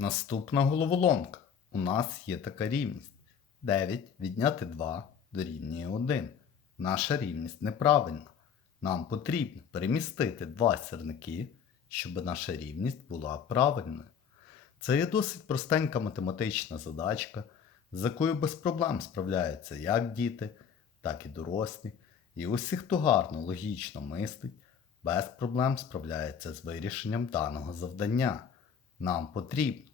Наступна головоломка. У нас є така рівність. 9 відняти 2 дорівнює 1. Наша рівність неправильна. Нам потрібно перемістити два сірники, щоб наша рівність була правильною. Це є досить простенька математична задачка, з якою без проблем справляються як діти, так і дорослі. І усі, хто гарно логічно мислить, без проблем справляється з вирішенням даного завдання. Нам потрібно